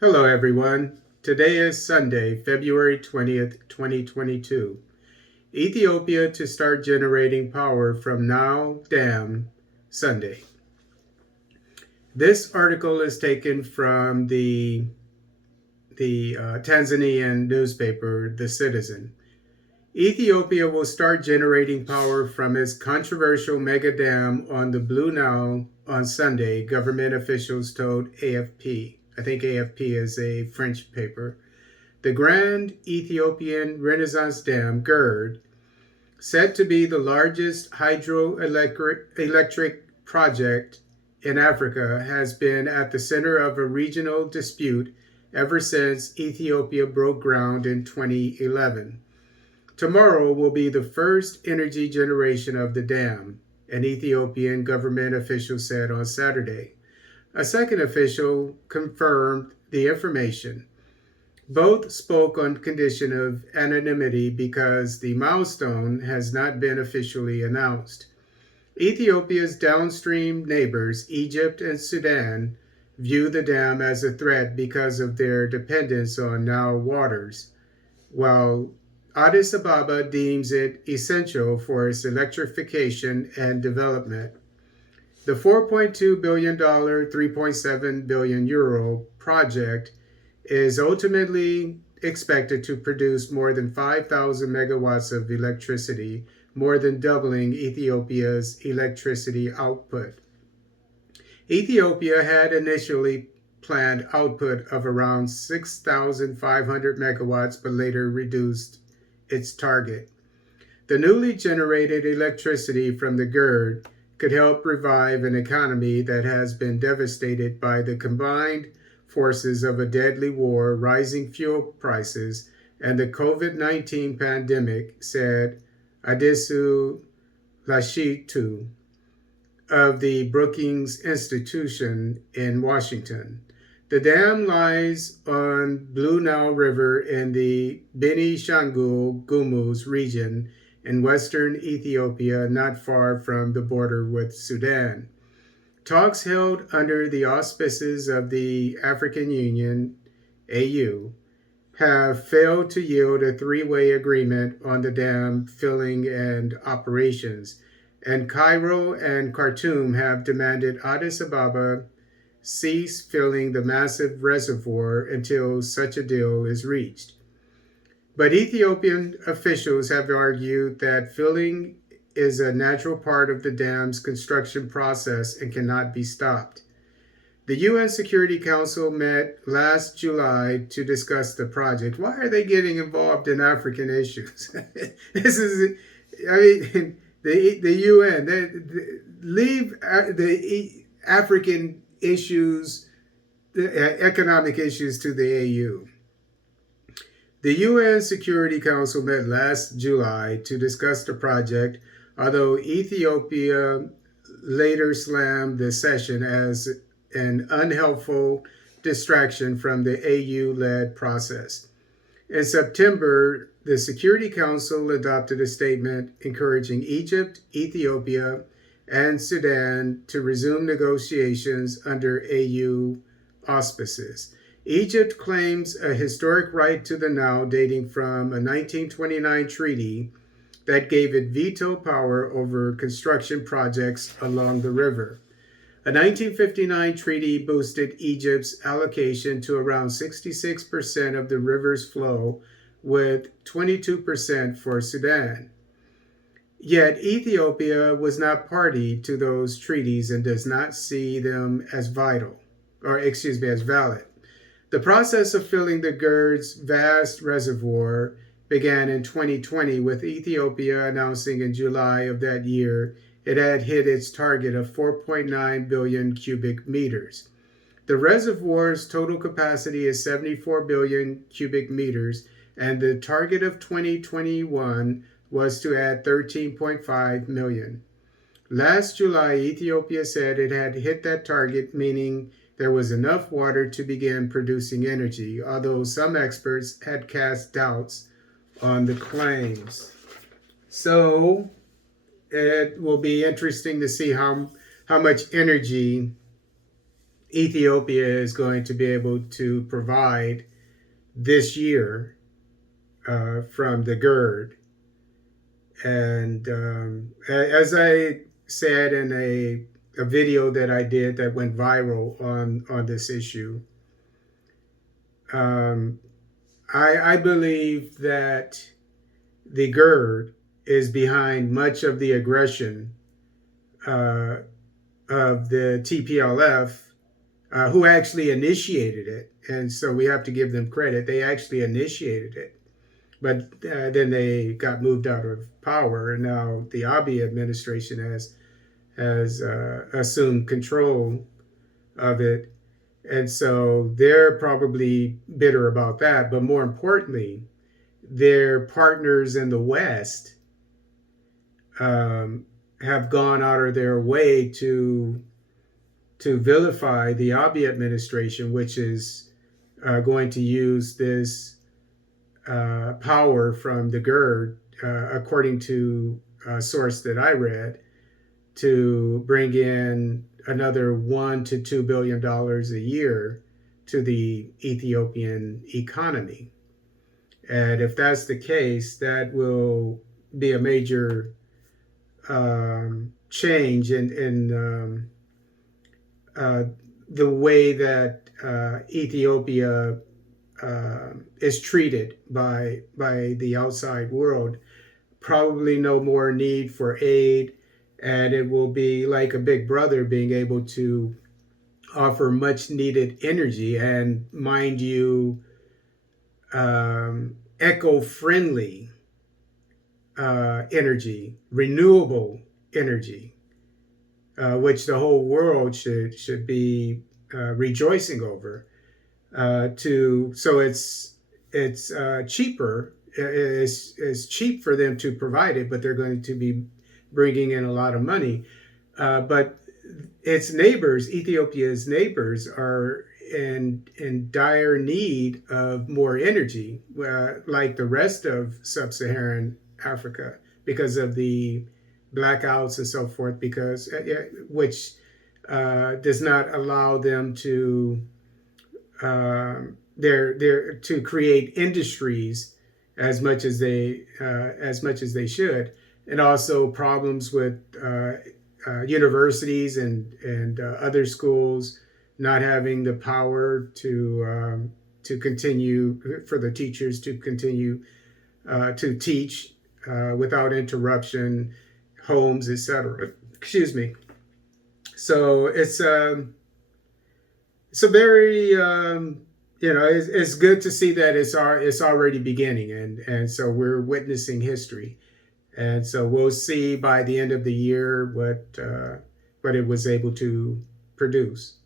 Hello, everyone. Today is Sunday, February 20th, 2022. Ethiopia to start generating power from Nile Dam Sunday. This article is taken from the Tanzanian newspaper, The Citizen. Ethiopia will start generating power from its controversial mega dam on the Blue Nile on Sunday, government officials told AFP. I think AFP is a French paper. The Grand Ethiopian Renaissance Dam, GERD, said to be the largest hydroelectric project in Africa, has been at the center of a regional dispute ever since Ethiopia broke ground in 2011. Tomorrow will be the first energy generation of the dam, an Ethiopian government official said on Saturday. A second official confirmed the information. Both spoke on condition of anonymity because the milestone has not been officially announced. Ethiopia's downstream neighbors, Egypt and Sudan, view the dam as a threat because of their dependence on Nile waters, while Addis Ababa deems it essential for its electrification and development. The $4.2 billion, 3.7 billion euro project is ultimately expected to produce more than 5,000 megawatts of electricity, more than doubling Ethiopia's electricity output. Ethiopia had initially planned output of around 6,500 megawatts, but later reduced its target. The newly generated electricity from the GERD could help revive an economy that has been devastated by the combined forces of a deadly war, rising fuel prices, and the COVID-19 pandemic, said Adesu Lashitu of the Brookings Institution in Washington. The dam lies on Blue Nile River in the Benishangul Gumuz region in western Ethiopia, not far from the border with Sudan. Talks held under the auspices of the African Union, AU, have failed to yield a three-way agreement on the dam filling and operations, and Cairo and Khartoum have demanded Addis Ababa cease filling the massive reservoir until such a deal is reached. But Ethiopian officials have argued that filling is a natural part of the dam's construction process and cannot be stopped. The UN Security Council met last July to discuss the project. Why are they getting involved in African issues? The UN, leave the African issues, the economic issues, to the AU. The UN Security Council met last July to discuss the project, although Ethiopia later slammed the session as an unhelpful distraction from the AU-led process. In September, the Security Council adopted a statement encouraging Egypt, Ethiopia, and Sudan to resume negotiations under AU auspices. Egypt claims a historic right to the Nile dating from a 1929 treaty that gave it veto power over construction projects along the river. A 1959 treaty boosted Egypt's allocation to around 66% of the river's flow, with 22% for Sudan. Yet Ethiopia was not party to those treaties and does not see them as valid. The process of filling the GERD's vast reservoir began in 2020, with Ethiopia announcing in July of that year it had hit its target of 4.9 billion cubic meters. The reservoir's total capacity is 74 billion cubic meters, and the target of 2021 was to add 13.5 million. Last July, Ethiopia said it had hit that target, meaning there was enough water to begin producing energy, although some experts had cast doubts on the claims. So it will be interesting to see how much energy Ethiopia is going to be able to provide this year from the GERD. And as I said in a video that I did that went viral on this issue, um, I believe that the GERD is behind much of the aggression uh, of the TPLF, who actually initiated it. And so we have to give them credit. They actually initiated it. But then they got moved out of power, and now the Abiy administration has assumed control of it. And so they're probably bitter about that. But more importantly, their partners in the West have gone out of their way to vilify the Abiy administration, which is going to use this power from the GERD, according to a source that I read, to bring in another $1 to $2 billion a year to the Ethiopian economy. And if that's the case, that will be a major change in uh, the way that Ethiopia is treated by the outside world. Probably no more need for aid, and it will be like a big brother being able to offer much needed energy, and mind you, eco-friendly energy, renewable energy, which the whole world should be rejoicing over. So it's cheaper. It's cheap for them to provide it, but they're going to be bringing in a lot of money. But its neighbors, Ethiopia's neighbors, are in dire need of more energy, like the rest of sub-Saharan Africa, because of the blackouts and so forth. Because which does not allow them to to create industries as much as they should, and also problems with universities and other schools not having the power to continue, for the teachers to continue to teach without interruption, homes, etc. Excuse me. So it's a very it's good to see that it's already beginning, and so we're witnessing history, and so we'll see by the end of the year what it was able to produce.